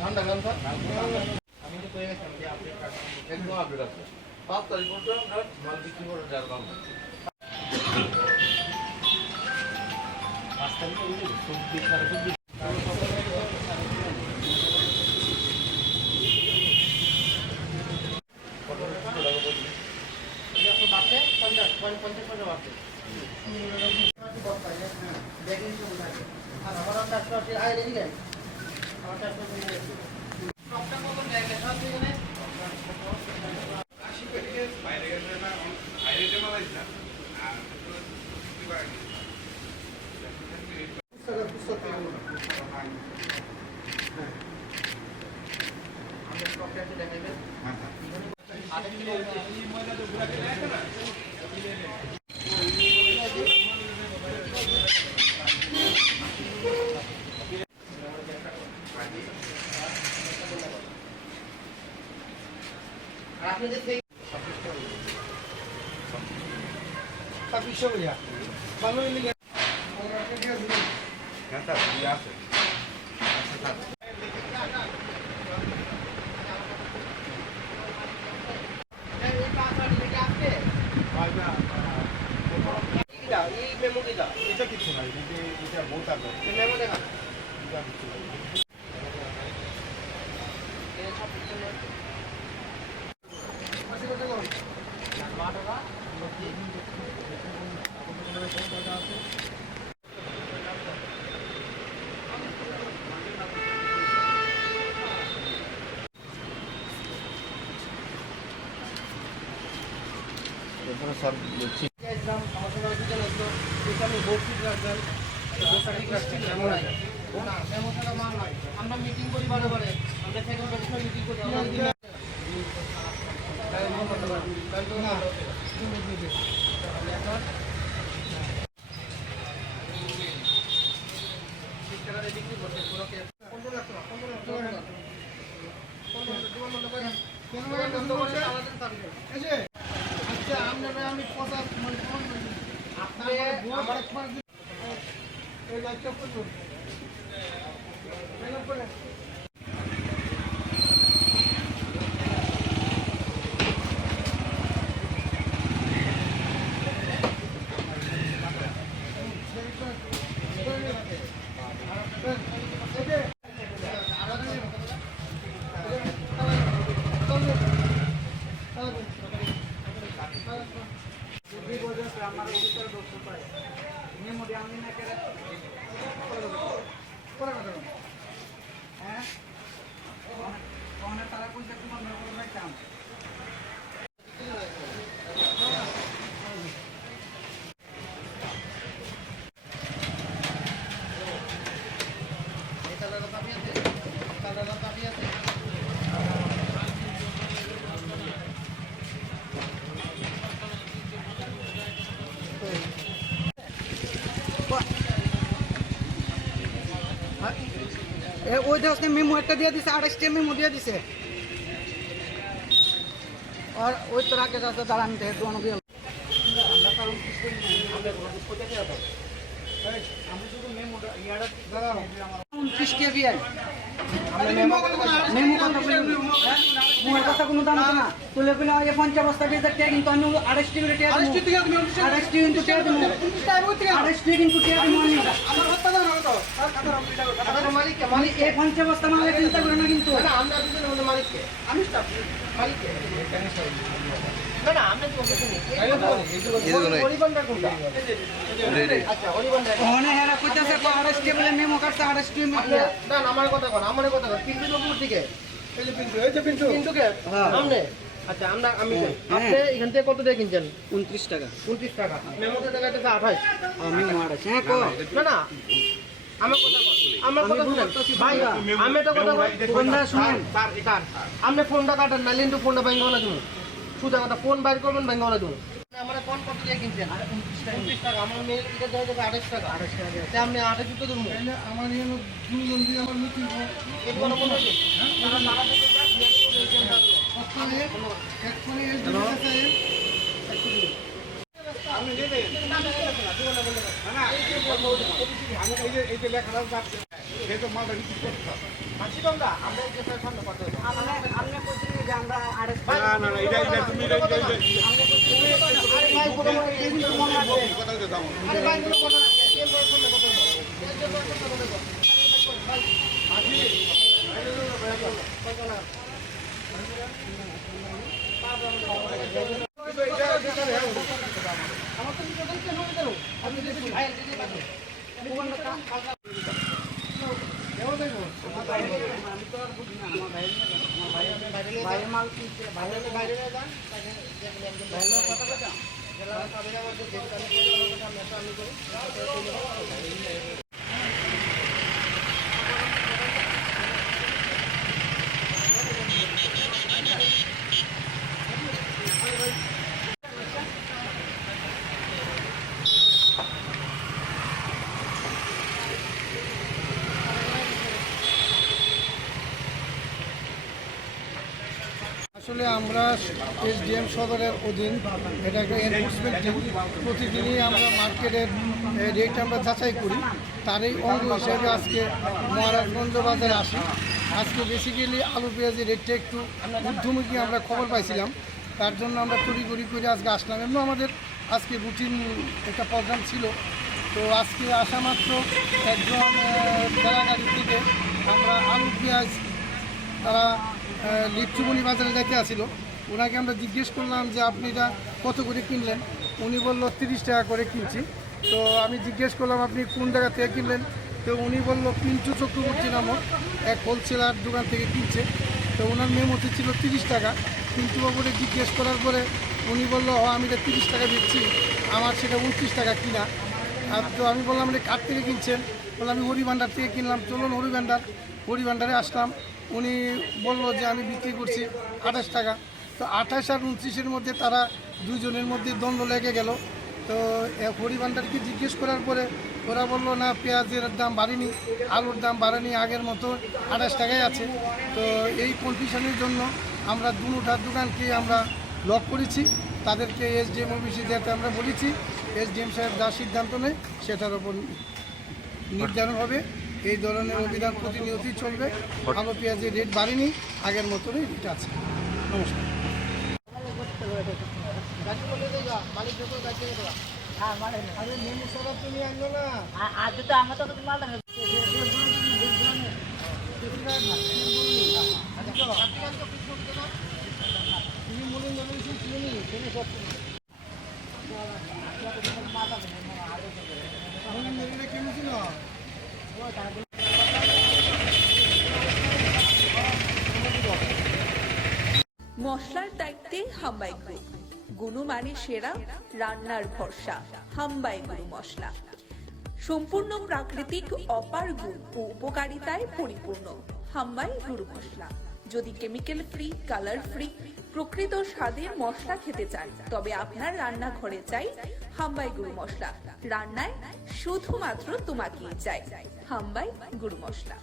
ঠান্ডা গান আমি তো কয়ে গেছিলাম যে আপডেট একদম আপডেট আছে 5 তারিখ পর্যন্ত আমরা মাল বিক্রি করে যার বাংলা 5 তারিখ পর্যন্ত সবজি সারা সবজি এটা কিছু নাই এটা বহুত আগে মেমো দেখা এটা কিছু নাই সব আমরা মিটিং করি বারে বারে আমরা মিটিং করি আমি ওই দেশে মেমো একটা দিয়ে দিছে 28টা মেমো দিয়ে দিছে আর ওই তো রাখে যাচ্ছে দাঁড়া আমি দেখে দোনো দিয়ে আমরা কারণ আমি শুধু মেমোটা ইয়াটা দাঁড়া 29 কে বিআই মেমো কথা বলি মোর কথা কোনো দাম আছে না তুলে বলে এই 50 বস্তা দিয়ে টাকা কিন্তু আমি 28 টি করে টাকা 28 টি কিন্তু 28 টি কিন্তু টাকা দেব 28 টি কিন্তু টাকা দেব আমি আমার কথা দাও না তো আর কথা আমরা মালিক কে মালিক এই 50 বস্তা মালিক চিন্তা করে না কিন্তু না আমরা দুজন আমাদের মালিক কে আমি স্টাফ মালিক কে না না আমরা তো কিছু নেই এই পরিবহনটা কোনটা আচ্ছা পরিবহনটা ওখানে হেরা কইতাছে 28 টি বলে মেমো কাটছে 28 টি না না আমার কথা কোন পিন্টু নপুর দিকে এই যে পিন্টু পিন্টুকে আমনে আচ্ছা আমরা আমি আপনি এখান থেকে কত দিয়ে কিনছেন 29 টাকা মেমোতে টাকা আছে 28 আমি 28 হ্যাঁ কো না না আমার কথা শুনেন ভাই আমি তো কথা ফোনটা শুনেন স্যার এখান আপনি ফোনটা কাটেন না লিন্টু ফোনটা ভাঙা না তুমি সুদা কথা ফোন বাইর করবেন ভাঙা না তুমি আমরা কোন কত দিয়ে কিনছেন 29 টাকা আমার মেল এটা দেয় 28 টাকা তে আপনি 28 জুতো ধরমু আমার নিয়ে দুজন দিয়ে আমার মিটিং এই কোন কোন তারা সারা থেকে এক্ষুনি এর জন্য আছে আপনি নিয়ে নেন না এই যে লেখাটা সে তো মালটা রিসিভ করতে হবে। আপনি বলছেন যে আমরা আরেক না এটা তুমি এটা মনে আছে কথা বলতে দাও আমার তো কিছু কেন হবে দেবো আপনি দেখুন ভাই দিদি বাকি আমি তো আর বুঝি না আমার ভাই মাল কিনছে বাইরে যান বাইরে কথা বলতে আসলে আমরা এসডিএম সদরের অধীন এটা একটা এনফোর্সমেন্ট টিম। প্রতিদিনই আমরা মার্কেটের রেট আমরা যাচাই করি, তারই অঙ্গ হিসাবে আজকে মহারাজগঞ্জ বাজারে আসি। আজকে বেসিক্যালি আলু পেঁয়াজের রেটটা একটু ঊর্ধ্বমুখী আমরা খবর পাইছিলাম, তার জন্য আমরা তড়িঘড়ি করে আজকে আসলাম। এমনি আমাদের আজকে রুটিন একটা প্রোগ্রাম ছিল, তো আজকে আসা মাত্র একজন ঠেলাগাড়ি থেকে আমরা আলু পেঁয়াজ তারা লিপচুমনি বাজারে যাইতে আসিল, ওনাকে আমরা জিজ্ঞেস করলাম যে আপনি এটা কত করে কিনলেন। উনি বলল 30 টাকা করে কিনছি। তো আমি জিজ্ঞেস করলাম আপনি কোন জায়গা থেকে কিনলেন, তো উনি বলল পিন্টু চক্রবর্তী নামক এক হোলসেলার দোকান থেকে কিনছে। তো ওনার মেমোতে ছিল 30 টাকা। পিন্টু বাবুরে জিজ্ঞেস করার পরে উনি বলল আমি এটা 30 টাকা দিচ্ছি, আমার সেটা 29 টাকা কিনা। আর তো আমি বললাম এটা কার থেকে কিনছেন, বললাম আমি হরিভান্ডার থেকে কিনলাম, চলুন হরিভান্ডারে আসলাম। উনি বলল যে আমি বিক্রি করছি 28 টাকা। তো 28 আর 29-এর মধ্যে তারা দুজনের মধ্যে দ্বন্দ্ব লেগে গেল। তো হরিভান্ডারকে জিজ্ঞেস করার পরে ওরা বলল না, পেঁয়াজের দাম বাড়েনি, আলুর দাম বাড়েনি, আগের মতো 28 টাকায় আছে। তো এই কনফিউশনের জন্য আমরা দুটার দোকানকে আমরা লক করেছি। তাদেরকে এসডিএম অফিসে যেতে আমরা বলেছি, এসডিএম সাহেব যা সিদ্ধান্ত নেয় সেটার ওপর নির্ধারণ হবে। এই ধরনের অভিযান প্রতিনিয়তই চলবে। আলু পেঁয়াজের রেট বাড়েনি, আগের মতনই রেট আছে। নমস্কার। আজ তো আমার তো মাল মশলার দায়িত্বে হাম্বাই গ্রুপ, গুণমানের সেরা, রান্নার ভরসা। হাম্বাই গুরু মশলা সম্পূর্ণ প্রাকৃতিক, অপার গুণ ও উপকারিতায় পরিপূর্ণ। হাম্বাই গুরু মশলা। যদি কেমিক্যাল ফ্রি, কালার ফ্রি, প্রকৃত স্বাদের মশলা খেতে চান, তবে আপনার রান্নাঘরে চাই হাম্বাই গুরু মশলা। রান্নায় শুধুমাত্র তোমাকেই চাই হাম্বাই গুরু মশলা।